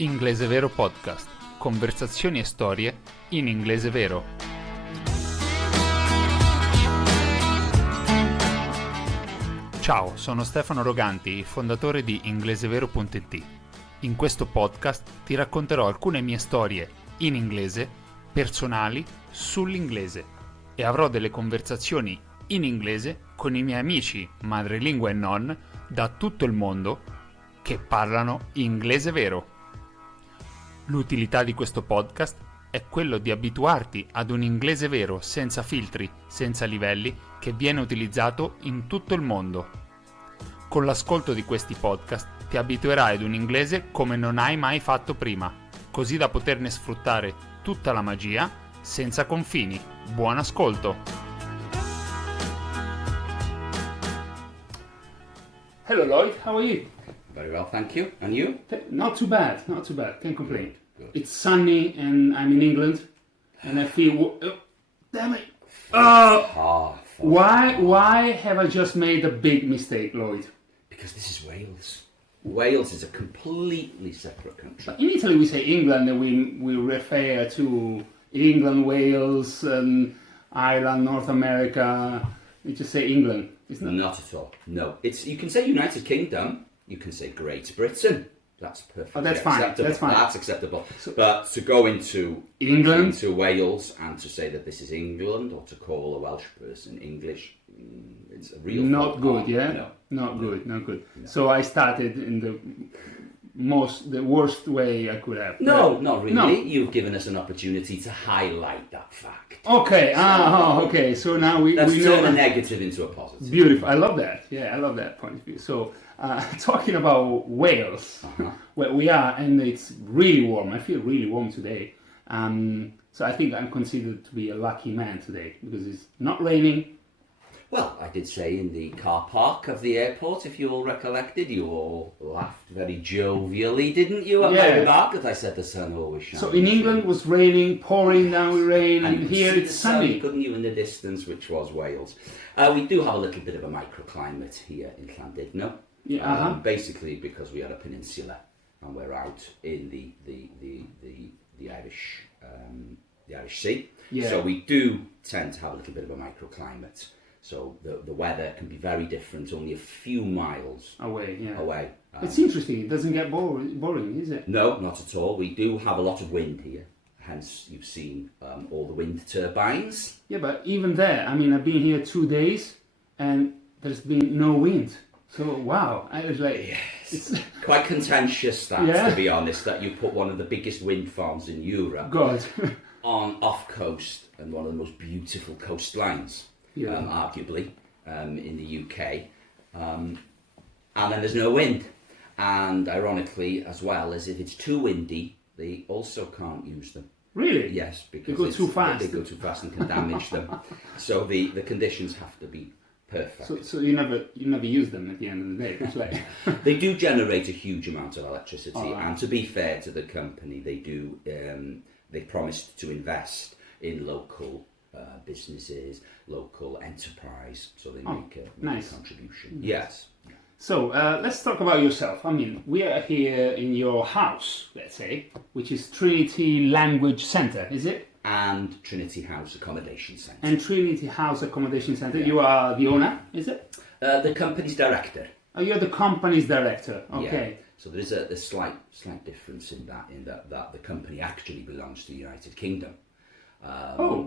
Inglese Vero podcast, conversazioni e storie in inglese vero. Ciao, sono Stefano Roganti, il fondatore di inglesevero.it. In questo podcast ti racconterò alcune mie storie in inglese, personali, sull'inglese e avrò delle conversazioni in inglese con i miei amici, madrelingua e non, da tutto il mondo che parlano inglese vero. L'utilità di questo podcast è quello di abituarti ad un inglese vero, senza filtri, senza livelli, che viene utilizzato in tutto il mondo. Con l'ascolto di questi podcast ti abituerai ad un inglese come non hai mai fatto prima, così da poterne sfruttare tutta la magia senza confini. Buon ascolto! Hello Lloyd, how are you? Very well, thank you. And you? Not too bad, not too bad. Can't complain. Good. It's sunny and I'm in England and I feel... damn it! Why have I just made a big mistake, Lloyd? Because this is Wales. Wales is a completely separate country. But in Italy we say England and we refer to England, Wales, and Ireland, North America. We just say England, isn't it? Not at all. No. You can say United Kingdom, you can say Great Britain. That's perfect. Oh, that's fine. Acceptable. That's fine. That's acceptable. But to go into England, into Wales and to say that this is England, or to call a Welsh person English, it's a real not good, yeah? No. Not good. No. So I started in the worst way I could have. No, not really. No. You've given us an opportunity to highlight that fact. Okay, okay. So now we Let's know turn a negative into a positive. Beautiful. I love that. Yeah, I love that point of view. So, talking about Wales, where we are, and it's really warm. I feel really warm today. So I think I'm considered to be a lucky man today because it's not raining. Well, I did say in the car park of the airport, if you all recollected, you all laughed very jovially, didn't you, at my remark that I said the sun always shines. So in England it was raining, pouring down with rain, and here it's sunny. Couldn't you, in the distance, which was Wales. We do have a little bit of a microclimate here in Llandudno. Yeah, Basically because we are a peninsula and we're out in the Irish Sea. Yeah. So we do tend to have a little bit of a microclimate. So the weather can be very different, only a few miles away. It's interesting. It doesn't get boring, is it? No, not at all. We do have a lot of wind here. Hence, you've seen all the wind turbines. Yeah, but even there, I mean, I've been here 2 days and there's been no wind. So, wow. I was like... Yes. It's quite contentious, to be honest, that you put one of the biggest wind farms in Europe on off coast and one of the most beautiful coastlines. Arguably, in the UK, and then there's no wind, and ironically as well, as if it's too windy, they also can't use them. Really? Yes, because they go too fast. They go too fast and can damage them. So the conditions have to be perfect. So you never use them at the end of the day. It's like they do generate a huge amount of electricity, and to be fair to the company, they do. They promised to invest in local businesses, local enterprise, so they make a contribution. Yes. So let's talk about yourself. I mean, we are here in your house, let's say, which is Trinity Language Centre, is it? And Trinity House Accommodation Centre. And Trinity House Accommodation Centre. Yeah. You are the owner, is it? The company's director. Oh, you're the company's director. Okay. Yeah. So there is a slight difference in that the company actually belongs to the United Kingdom.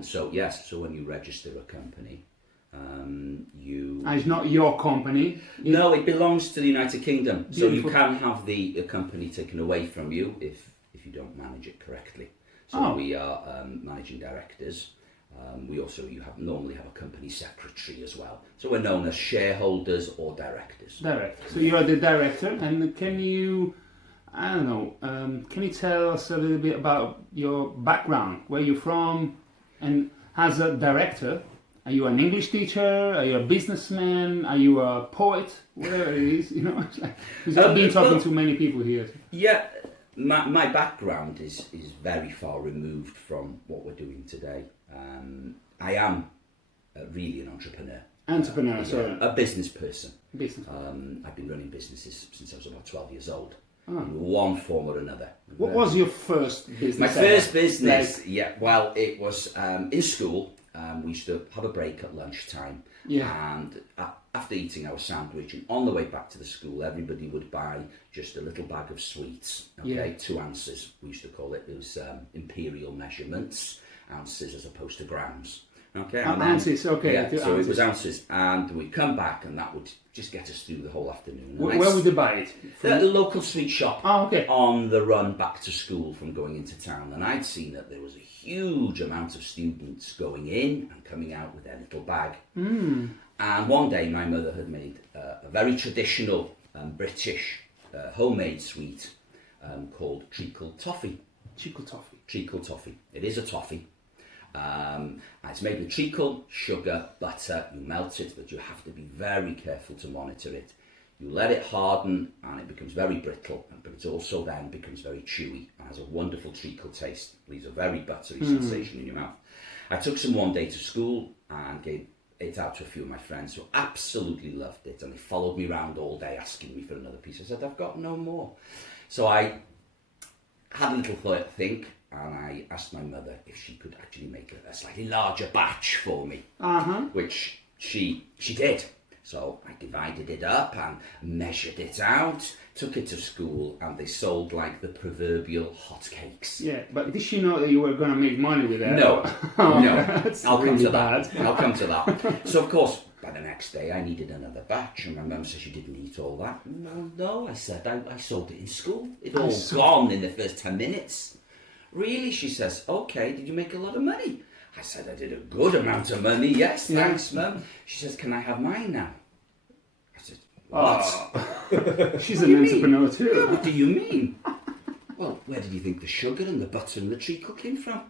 So yes, so when you register a company, it's not your company. No, it belongs to the United Kingdom. Beautiful. So you can have the company taken away from you if you don't manage it correctly. So we are managing directors. We also normally have a company secretary as well. So we're known as shareholders or directors. Director. So you are the director, and can you? I don't know, can you tell us a little bit about your background, where you're from, and as a director, are you an English teacher, are you a businessman, are you a poet, whatever it is, you know? Because I've been talking to many people here. Yeah, my background is very far removed from what we're doing today. I am really an entrepreneur. Entrepreneur, sorry. A business person. Business. I've been running businesses since I was about 12 years old. in one form or another. What was your first business? My first business, well, it was in school. We used to have a break at lunchtime, and after eating our sandwich and on the way back to the school, everybody would buy just a little bag of sweets, 2 ounces, we used to call it. It was imperial measurements, ounces as opposed to grams. Okay, ounces, okay. Yeah, so it was ounces, and we'd come back, and that would just get us through the whole afternoon. Where would you buy it? The local sweet shop. Oh, okay. On the run back to school from going into town, and I'd seen that there was a huge amount of students going in and coming out with their little bag. And one day, my mother had made a very traditional British homemade sweet called treacle toffee. Treacle toffee. Treacle toffee. It is a toffee. It's made with treacle, sugar, butter. You melt it, but you have to be very careful to monitor it. You let it harden and it becomes very brittle, but it also then becomes very chewy and has a wonderful treacle taste. Leaves a very buttery sensation in your mouth. I took some one day to school and gave it out to a few of my friends who absolutely loved it, and they followed me around all day asking me for another piece. I said, I've got no more. So I had a little think, and I asked my mother if she could actually make a slightly larger batch for me, which she did. So I divided it up and measured it out, took it to school, and they sold like the proverbial hotcakes. Yeah, but did she know that you were going to make money with that? No, no. I'll come really to that. bad. I'll come to that. So of course, by the next day, I needed another batch, and my mum said she didn't eat all that. No, I said I sold it in school. It all gone in the first 10 minutes. Really? She says, okay, did you make a lot of money? I said, I did a good amount of money, yes, thanks, Mum. She says, can I have mine now? I said, what? She's an entrepreneur too. Yeah, what do you mean? Well, where did you think the sugar and the butter and the treacle came from?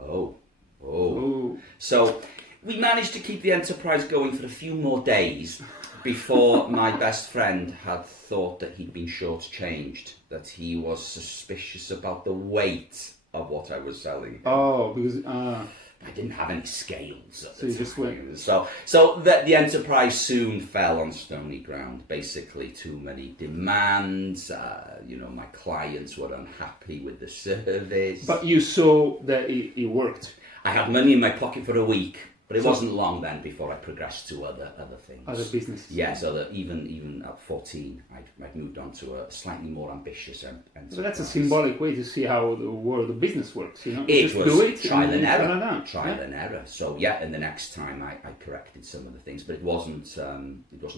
Oh. So we managed to keep the enterprise going for a few more days before my best friend had thought that he'd been shortchanged, that he was suspicious about the weight of what I was selling. Oh, because I didn't have any scales at so the you time. just went. So the enterprise soon fell on stony ground. Basically, too many demands. My clients were unhappy with the service. But you saw that it worked. I had money in my pocket for a week, but it wasn't long then before I progressed to other things. Other business. Yeah, so that even at 14, I'd moved on to a slightly more ambitious enterprise. So that's a symbolic way to see how the world of business works, you know? It just was do it trial and error. Trial and error. So yeah, and the next time I corrected some of the things, but it wasn't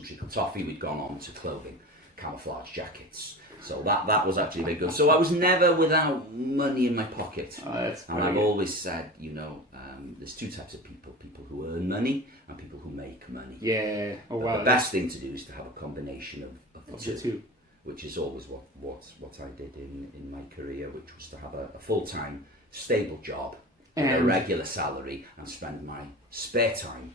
treacle toffee. We'd gone on to clothing, camouflage jackets. So that was actually very good. So I was never without money in my pocket. And I've always said, there's two types of people who earn money and people who make money. Yeah. Oh, wow. The best thing to do is to have a combination of the two, which is always what I did in my career, which was to have a full-time, stable job, and a regular salary, and spend my spare time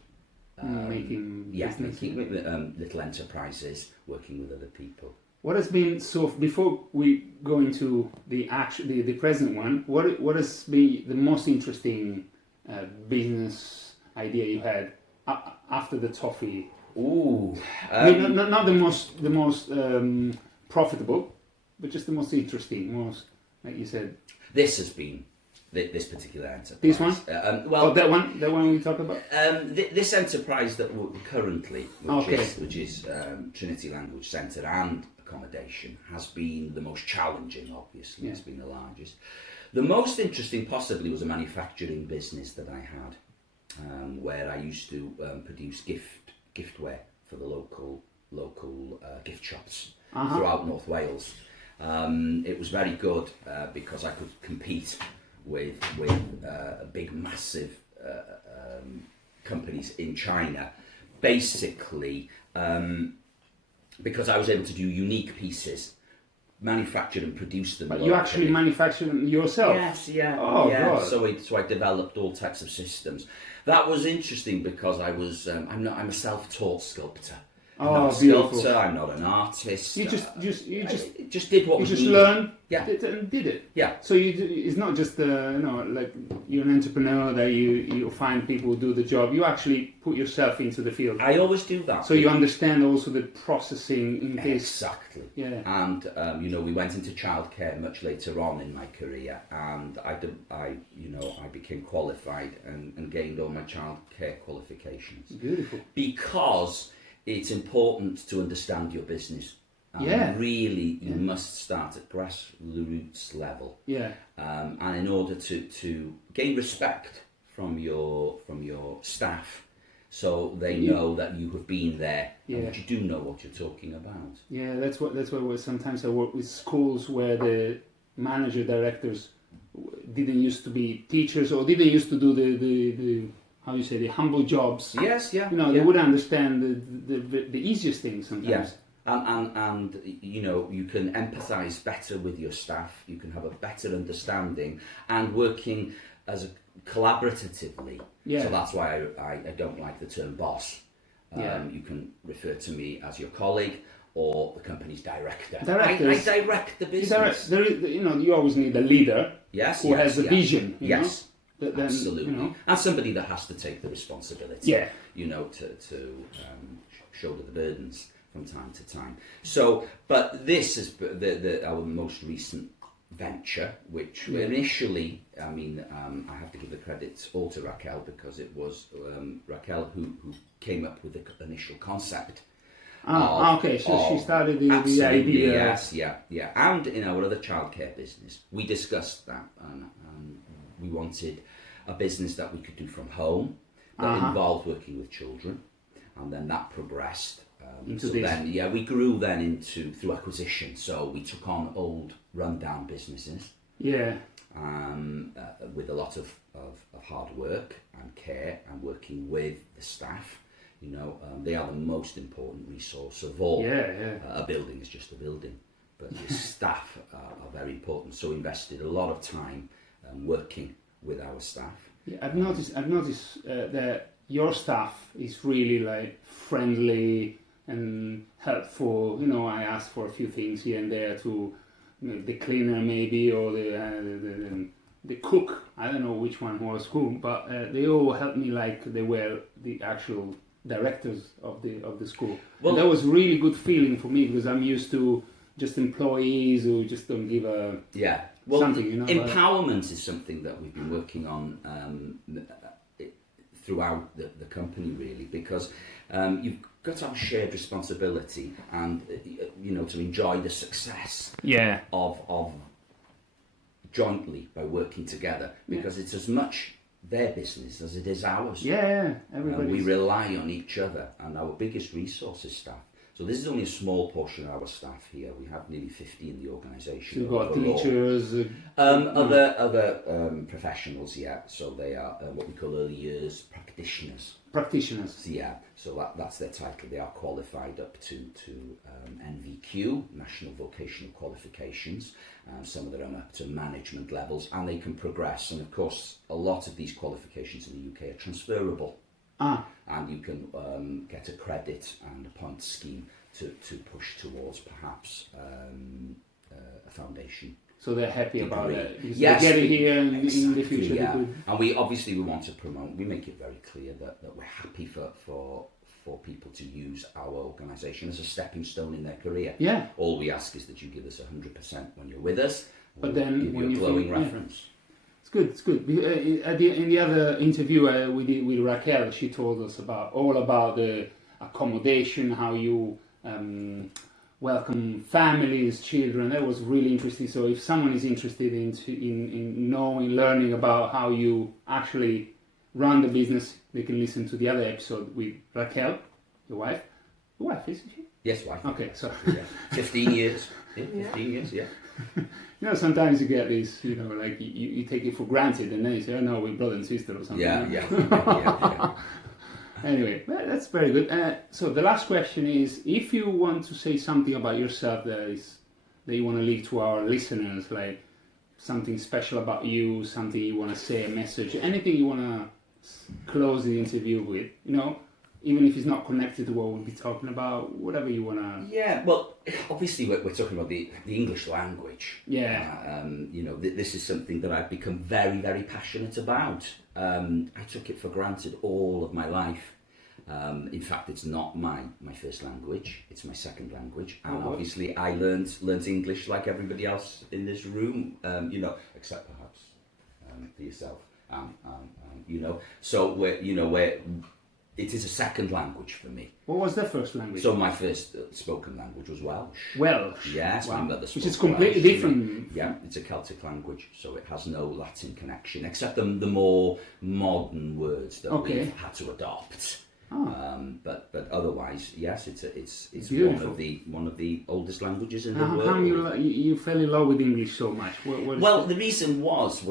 making little enterprises, working with other people. What has been, so before we go into the present one, what has been the most interesting business idea you had after the toffee? Ooh, not the most profitable, but just the most interesting, like you said. This has been this particular enterprise. This one? That one we talked about. This enterprise that we're currently, which is Trinity Language Centre and accommodation, has been the most challenging. Obviously, it's been the largest. The most interesting, possibly, was a manufacturing business that I had, where I used to produce giftware for the local gift shops throughout North Wales. It was very good because I could compete with big, massive companies in China, basically because I was able to do unique pieces, manufacture and produce them. But you actually manufacture them yourself? Yes, yeah. Oh, yeah. God. So I developed all types of systems. That was interesting because I'm a self-taught sculptor. I'm not a sculptor. I'm not an artist. You just did what you was just needed. learned, Yeah. did it. Yeah. So it's not just like you're an entrepreneur that you find people who do the job. You actually put yourself into the field. I always do that. So you understand also the processing in case. Exactly. Yeah. And we went into childcare much later on in my career, and I became qualified and gained all my childcare qualifications. Beautiful. Because it's important to understand your business. Really, you must start at grassroots level. Yeah. And in order to gain respect from your staff, so they know that you have been there and that you do know what you're talking about. Yeah, that's why sometimes I work with schools where the manager directors didn't used to be teachers or didn't used to do the how you say, the humble jobs. Yes, yeah. They wouldn't understand the easiest things sometimes. Yes. And you can empathise better with your staff, you can have a better understanding, and working as collaboratively. So that's why I don't like the term boss. You can refer to me as your colleague or the company's director. I direct the business. You always need a leader who has a vision. Yes. Absolutely. And somebody that has to take the responsibility. Yeah. To shoulder the burdens from time to time. So, but this is our most recent venture, which initially, I have to give the credit all to Raquel, because it was Raquel who came up with the initial concept. Okay, so she started the idea. Yes, yeah. And in our other childcare business, we discussed that, and we wanted a business that we could do from home that involved working with children, and then that progressed into this. Then we grew then through acquisition. So we took on old rundown businesses, with a lot of hard work and care and working with the staff. They are the most important resource of all. A building is just a building, but the staff are very important. So invested a lot of time working with our staff. Yeah, I've noticed that your staff is really like friendly and helpful. I asked for a few things here and there to the cleaner maybe, or the cook. I don't know which one was who, but they all helped me like they were the actual directors of the school. Well, and that was really good feeling for me, because I'm used to just employees who just don't give a something. Empowerment is something that we've been working on throughout the company, really, because you've got to have shared responsibility and to enjoy the success of jointly by working together, because it's as much their business as it is ours. We rely on each other, and our biggest resource is staff. So this is only a small portion of our staff here. We have nearly 50 in the organisation. So you've got teachers, other professionals. So they are what we call early years practitioners. So that's their title. They are qualified up to NVQ, National Vocational Qualifications. Some of them up to management levels, and they can progress. And of course, a lot of these qualifications in the UK are transferable. And you can get a credit and a point scheme to push towards perhaps a foundation. So they're happy about it. Yes, they get it here in the future. Yeah. And we want to promote. We make it very clear that we're happy for people to use our organisation as a stepping stone in their career. Yeah. All we ask is that you give us 100% when you're with us. But then give you a glowing reference. It's good. In the other interview we did with Raquel, she told us all about the accommodation, how you welcome families, children. That was really interesting. So if someone is interested in learning about how you actually run the business, they can listen to the other episode with Raquel, your wife. Your wife, isn't she? Yes, wife. Okay, so 15 years. 15 years, yeah. Sometimes you get this, like you take it for granted, and then you say, "Oh no, we're brother and sister" or something. Yeah. Anyway, that's very good. So the last question is, if you want to say something about yourself that you want to leave to our listeners, like something special about you, something you want to say, a message, anything you want to close the interview with, even if it's not connected to what we'll be talking about, whatever you want to... Yeah, well, obviously we're talking about the English language. Yeah. This is something that I've become very, very passionate about. I took it for granted all of my life. In fact, it's not my first language, it's my second language. And obviously I learned English like everybody else in this room, except perhaps for yourself. So it is a second language for me. What was the first language? So my first spoken language was Welsh. Welsh? Yes, wow. My mother spoke Which is completely Welsh. different. Yeah, it's a Celtic language, so it has no Latin connection, except the more modern words that we've had to adopt. But otherwise, yes, it's one of the oldest languages in the world. How come you fell in love with English so much? The reason was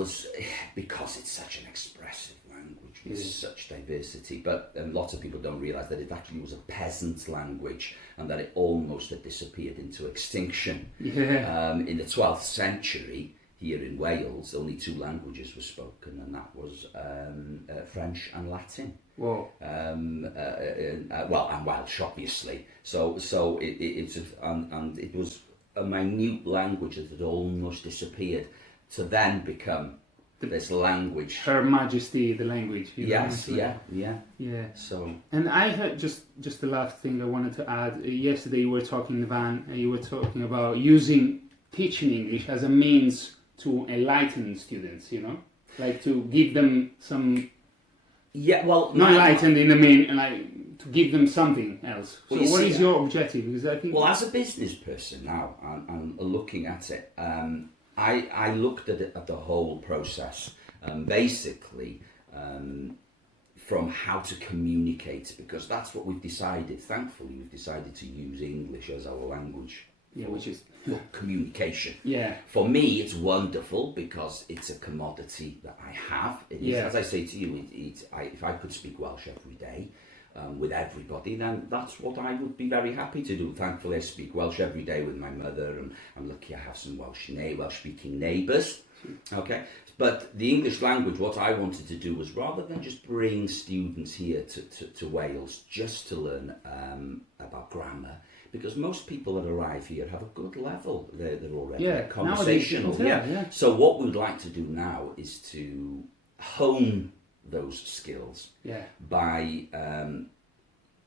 because it's such an expressive language with such diversity. But lots of people don't realise that it actually was a peasant language and that it almost had disappeared into extinction. Yeah. In the 12th century, here in Wales, only two languages were spoken, and that was French and Latin. Whoa. And Welsh, obviously. So it was a minute language that had almost disappeared to then become this language. Her Majesty, the language. Yes, yeah. So. And I heard just the last thing I wanted to add. Yesterday you were talking in the van, and you were talking about using teaching English as a means to enlighten students, like to give them some... Yeah, well... Not enlightened in the main, like to give them something else. So well, what is your objective? Because I think... Well, as a business person now, I'm looking at it, I looked at the whole process, basically, from how to communicate, because that's what we've decided. Thankfully, we've decided to use English as our language. Yeah, which is for communication. Yeah. For me, it's wonderful because it's a commodity that I have. It is, as I say to you, if I could speak Welsh every day with everybody, then that's what I would be very happy to do. Thankfully, I speak Welsh every day with my mother, and I'm lucky I have some Welsh-speaking neighbours. Okay, but the English language, what I wanted to do was rather than just bring students here to Wales just to learn about grammar. Because most people that arrive here have a good level. They're already conversational. So what we'd like to do now is to hone those skills by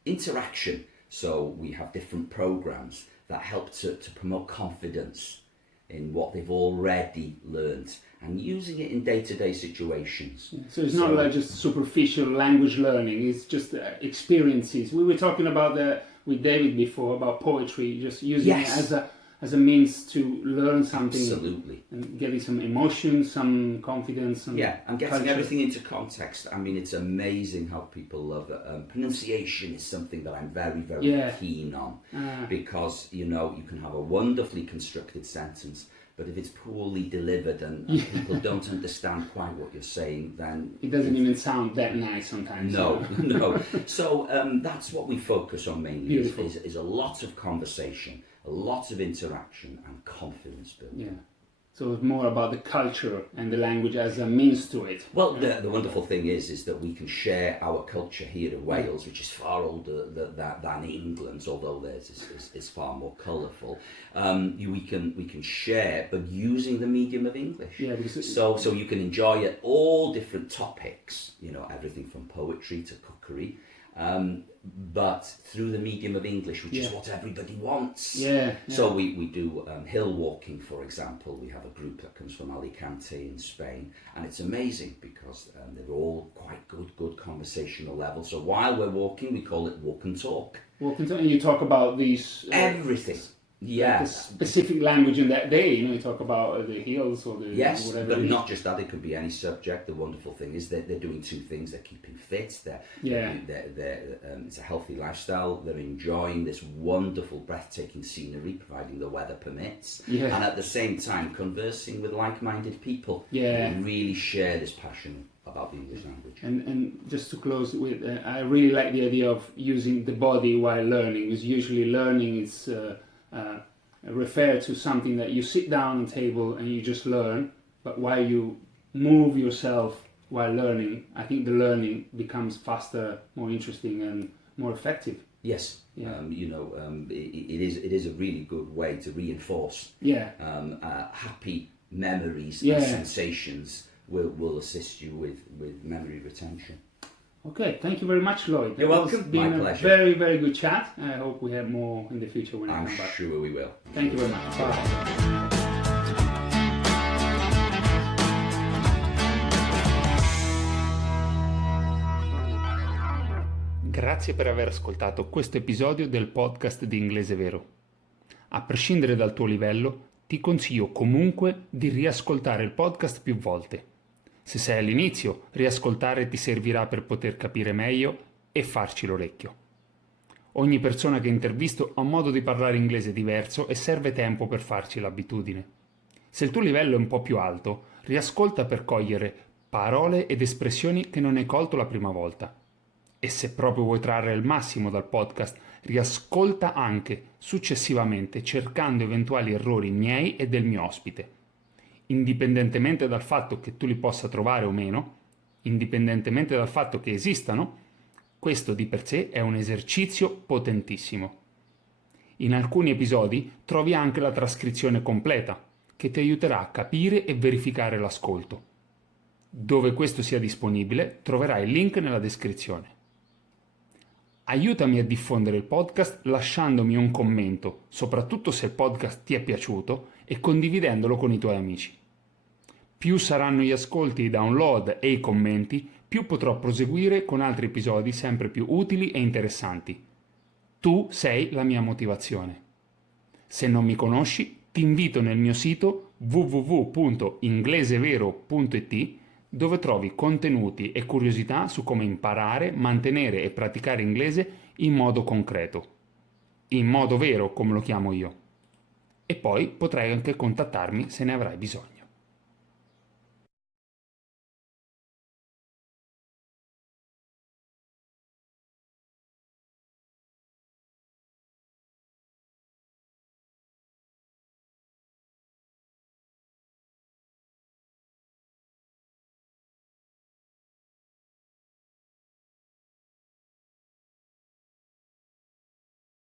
interaction. So we have different programs that help to promote confidence in what they've already learned and using it in day-to-day situations. So it's not like just superficial language learning, it's just experiences. We were talking about with David before about poetry, just using it as a means to learn something. Absolutely. And getting some emotion, some confidence. And getting everything into context. I mean, it's amazing how people love it. Pronunciation is something that I'm very, very keen on because, you can have a wonderfully constructed sentence, but if it's poorly delivered and people don't understand quite what you're saying, then... It doesn't even sound that nice sometimes. No. So that's what we focus on mainly, is a lot of conversation, a lot of interaction and confidence building. Yeah. So it's more about the culture and the language as a means to it. Well, the wonderful thing is that we can share our culture here in Wales, which is far older than England's, although theirs is far more colourful. We can share, but using the medium of English. Yeah, because so you can enjoy it all different topics. Everything from poetry to cookery. But through the medium of English, which is what everybody wants. So we do hill walking, for example. We have a group that comes from Alicante in Spain, and it's amazing because they're all quite good conversational level. So while we're walking, we call it walk and talk. Walk and talk, and you talk about these... everything. Yeah, the specific language in that day. You talk about the hills or the whatever. But not just that. It could be any subject. The wonderful thing is that they're doing two things. They're keeping fit. It's a healthy lifestyle. They're enjoying this wonderful, breathtaking scenery, providing the weather permits, and at the same time conversing with like-minded people who really share this passion about the English language. And just to close with, I really like the idea of using the body while learning. Because usually learning is refer to something that you sit down on a table and you just learn, but while you move yourself while learning, I think the learning becomes faster, more interesting, and more effective. Yes, Yeah. It is a really good way to reinforce happy memories and sensations will assist you with memory retention. Okay, thank you very much, Lloyd. You're welcome. It's been My a pleasure. very, very good chat. I hope we have more in the future when I I'm come back. sure we will. Thank you very much. Bye. Grazie per aver ascoltato questo episodio del podcast di Inglese Vero. A prescindere dal tuo livello, ti consiglio comunque di riascoltare il podcast più volte. Se sei all'inizio, riascoltare ti servirà per poter capire meglio e farci l'orecchio. Ogni persona che intervisto ha un modo di parlare inglese diverso e serve tempo per farci l'abitudine. Se il tuo livello è un po' più alto, riascolta per cogliere parole ed espressioni che non hai colto la prima volta. E se proprio vuoi trarre il massimo dal podcast, riascolta anche successivamente cercando eventuali errori miei e del mio ospite. Indipendentemente dal fatto che tu li possa trovare o meno, indipendentemente dal fatto che esistano, questo di per sé è un esercizio potentissimo. In alcuni episodi trovi anche la trascrizione completa, che ti aiuterà a capire e verificare l'ascolto. Dove questo sia disponibile, troverai il link nella descrizione. Aiutami a diffondere il podcast lasciandomi un commento, soprattutto se il podcast ti è piaciuto, e condividendolo con i tuoi amici. Più saranno gli ascolti, i download e i commenti, più potrò proseguire con altri episodi sempre più utili e interessanti. Tu sei la mia motivazione. Se non mi conosci, ti invito nel mio sito www.inglesevero.it, dove trovi contenuti e curiosità su come imparare, mantenere e praticare inglese in modo concreto. In modo vero, come lo chiamo io. E poi potrai anche contattarmi se ne avrai bisogno.